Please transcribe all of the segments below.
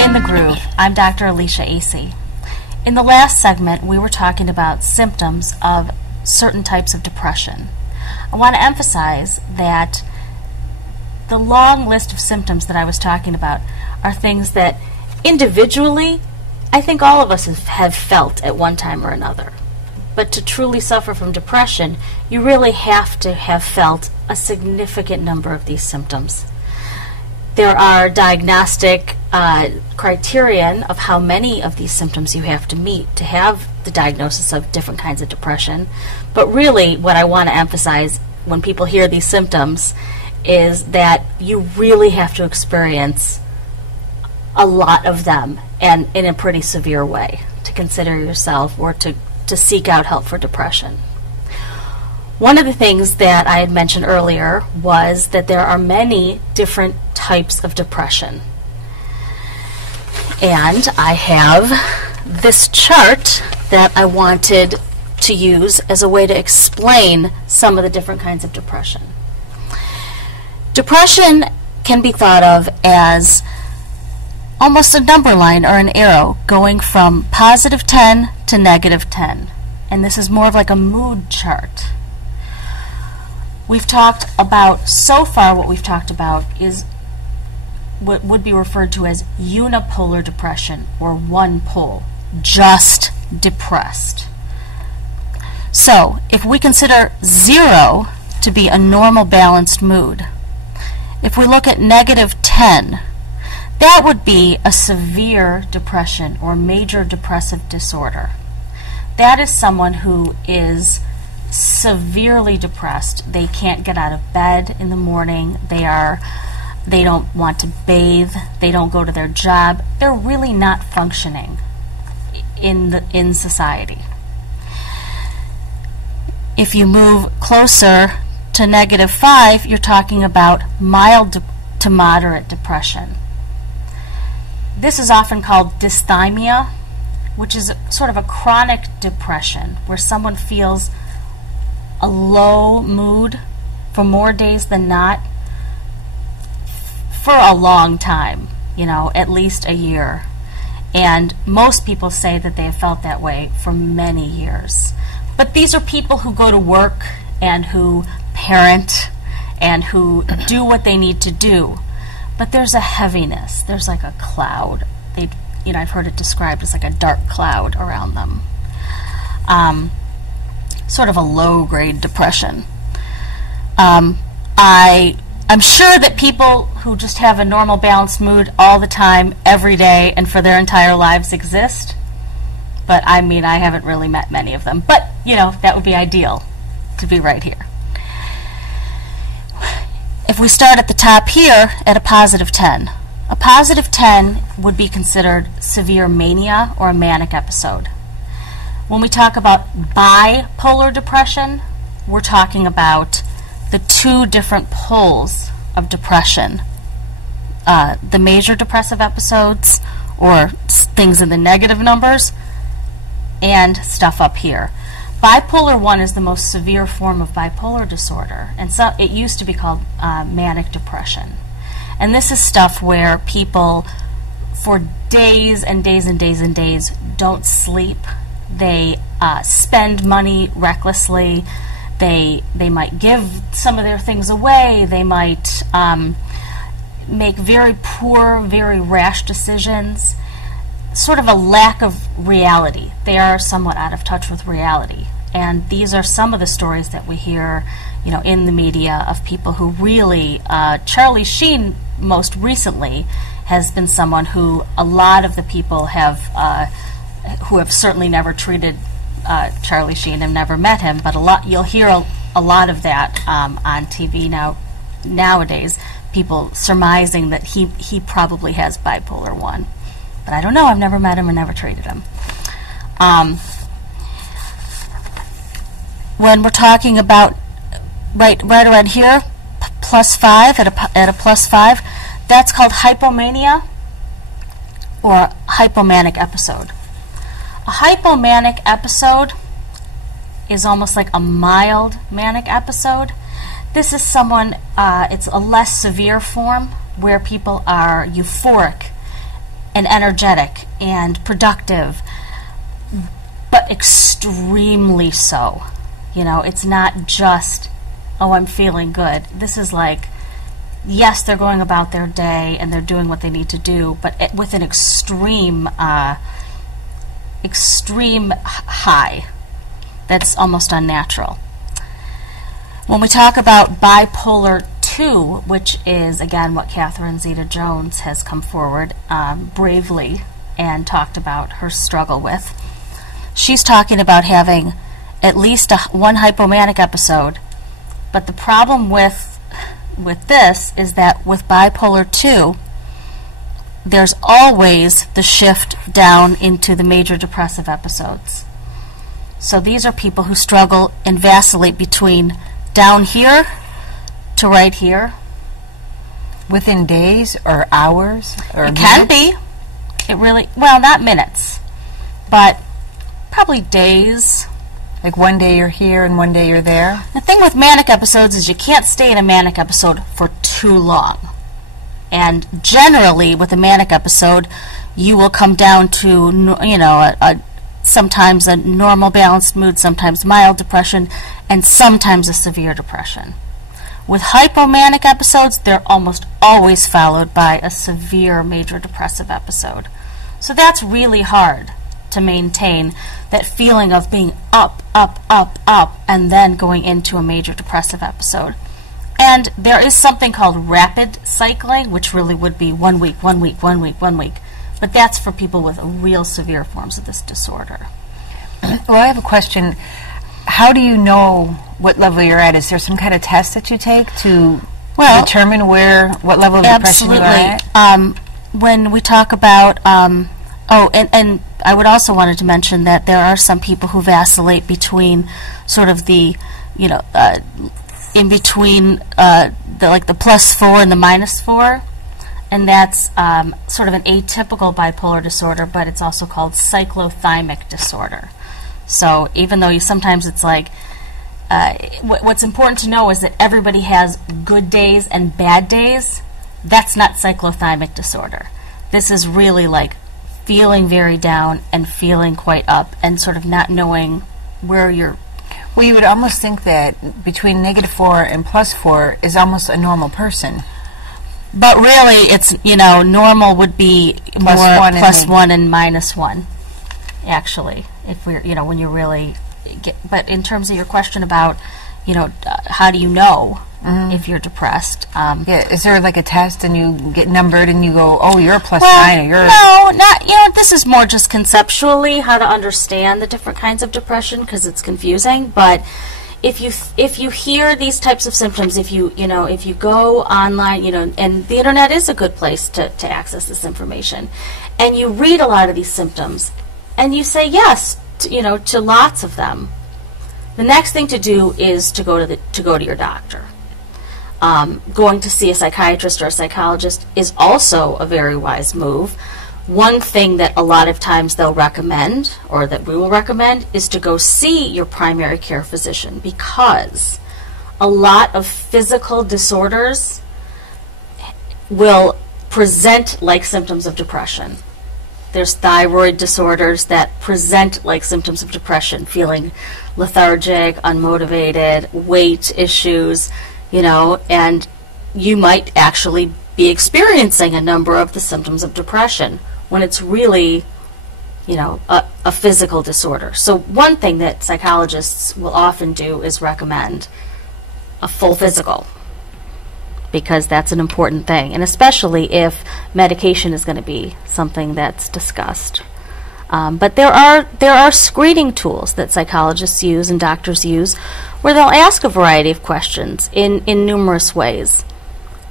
to In the Groove. I'm Dr. Alicia Acey. In the last segment, we were talking about symptoms of certain types of depression. I want to emphasize that the long list of symptoms that I was talking about are things that individually, I think all of us have felt at one time or another. But to truly suffer from depression, you really have to have felt a significant number of these symptoms. There are diagnostic criterion of how many of these symptoms you have to meet to have the diagnosis of different kinds of depression. But really, what I want to emphasize when people hear these symptoms is that you really have to experience a lot of them, and in a pretty severe way, to consider yourself or to seek out help for depression. One of the things that I had mentioned earlier was that there are many different types of depression. And I have this chart that I wanted to use as a way to explain some of the different kinds of depression. Depression can be thought of as almost a number line or an arrow going from positive 10 to negative 10. And this is more of like a mood chart. We've talked about, so far what we've talked about is what would be referred to as unipolar depression, or one pole, just depressed. So if we consider 0 to be a normal balanced mood, if we look at negative 10, that would be a severe depression or major depressive disorder. That is someone who is severely depressed. They can't get out of bed in the morning. They don't want to bathe. They don't go to their job. They're really not functioning in society. If you move closer to negative 5, you're talking about mild to moderate depression. This is often called dysthymia, which is sort of a chronic depression where someone feels a low mood for more days than not for a long time, at least a year. And most people say that they have felt that way for many years. But these are people who go to work and who parent and who do what they need to do. But there's a heaviness. There's like a cloud. I've heard it described as like a dark cloud around them. Sort of a low-grade depression. I'm sure that people who just have a normal balanced mood all the time, every day, and for their entire lives exist. But I haven't really met many of them. But, that would be ideal to be right here. If we start at the top here at a positive 10, a positive 10 would be considered severe mania or a manic episode. When we talk about bipolar depression, we're talking about the two different poles of depression. The major depressive episodes, or things in the negative numbers, and stuff up here. Bipolar 1 is the most severe form of bipolar disorder, and so it used to be called manic depression. And this is stuff where people, for days and days and days and days, don't sleep. They spend money recklessly. They might give some of their things away. They might make very poor, very rash decisions. Sort of a lack of reality. They are somewhat out of touch with reality. And these are some of the stories that we hear, in the media of people who really, Charlie Sheen most recently has been someone who a lot of the people who have certainly never treated Charlie Sheen and never met him, but you'll hear a lot of that on TV nowadays. People surmising that he probably has bipolar 1, but I don't know. I've never met him or never treated him. When we're talking about right around here, +5 at a +5, that's called hypomania or hypomanic episode. A hypomanic episode is almost like a mild manic episode. This is it's a less severe form where people are euphoric and energetic and productive, but extremely so. You know, it's not just, oh, I'm feeling good. This is like, yes, they're going about their day and they're doing what they need to do, but with an extreme high that's almost unnatural. When we talk about bipolar 2, which is, again, what Catherine Zeta-Jones has come forward bravely and talked about her struggle with, she's talking about having at least one hypomanic episode. But the problem with this is that with bipolar 2, there's always the shift down into the major depressive episodes. So these are people who struggle and vacillate between down here to right here. Within days or hours or It minutes? can be. It really, well, not minutes, but probably days. Like one day you're here and one day you're there? The thing with manic episodes is you can't stay in a manic episode for too long. And generally, with a manic episode, you will come down to, you know, sometimes a normal balanced mood, sometimes mild depression, and sometimes a severe depression. With hypomanic episodes, they're almost always followed by a severe major depressive episode. So that's really hard to maintain that feeling of being up, and then going into a major depressive episode. And there is something called rapid cycling, which really would be 1 week, 1 week, 1 week, 1 week. But that's for people with real severe forms of this disorder. Well, I have a question. How do you know what level you're at? Is there some kind of test that you take to determine what level of depression you are at? When we talk about, and I would also wanted to mention that there are some people who vacillate between sort of the, you know, in between the +4 and the -4, and that's sort of an atypical bipolar disorder, but it's also called cyclothymic disorder. So even though sometimes it's like, what's important to know is that everybody has good days and bad days. That's not cyclothymic disorder. This is really like feeling very down and feeling quite up and sort of not knowing where you're. Well, you would almost think that between -4 and +4 is almost a normal person. But really, it's, you know, normal would be more +1 and -1, actually, if we're, you know, when you really get. But in terms of your question about, you know, how do you know if you're depressed? Yeah, is there like a test and you get numbered and you go, oh, you're a +9 or you're... No, not, you know, this is more just conceptually how to understand the different kinds of depression because it's confusing. But if you hear these types of symptoms, if you go online, you know, and the internet is a good place to access this information, and you read a lot of these symptoms, and you say yes, to lots of them, the next thing to do is to go to your doctor. Going to see a psychiatrist or a psychologist is also a very wise move. One thing that a lot of times they'll recommend, or that we will recommend, is to go see your primary care physician, because a lot of physical disorders will present like symptoms of depression. There's thyroid disorders that present like symptoms of depression, feeling lethargic, unmotivated, weight issues, you know, and you might actually be experiencing a number of the symptoms of depression when it's really, you know, a physical disorder. So one thing that psychologists will often do is recommend a full physical, because that's an important thing, and especially if medication is going to be something that's discussed. But there are screening tools that psychologists use and doctors use where they'll ask a variety of questions in numerous ways,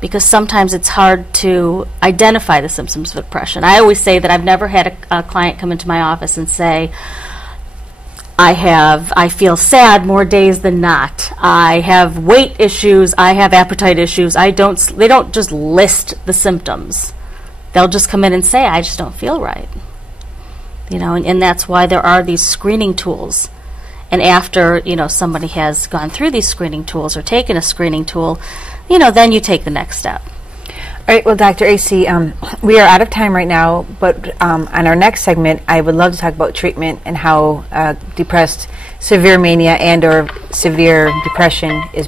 because sometimes it's hard to identify the symptoms of depression. I always say that I've never had a client come into my office and say, I feel sad more days than not. I have weight issues. I have appetite issues. They don't just list the symptoms. They'll just come in and say, I just don't feel right. You know, and that's why there are these screening tools. And after, you know, somebody has gone through these screening tools or taken a screening tool, you know, then you take the next step. All right, well, Dr. Acey, we are out of time right now, but on our next segment, I would love to talk about treatment and how severe mania and or severe depression is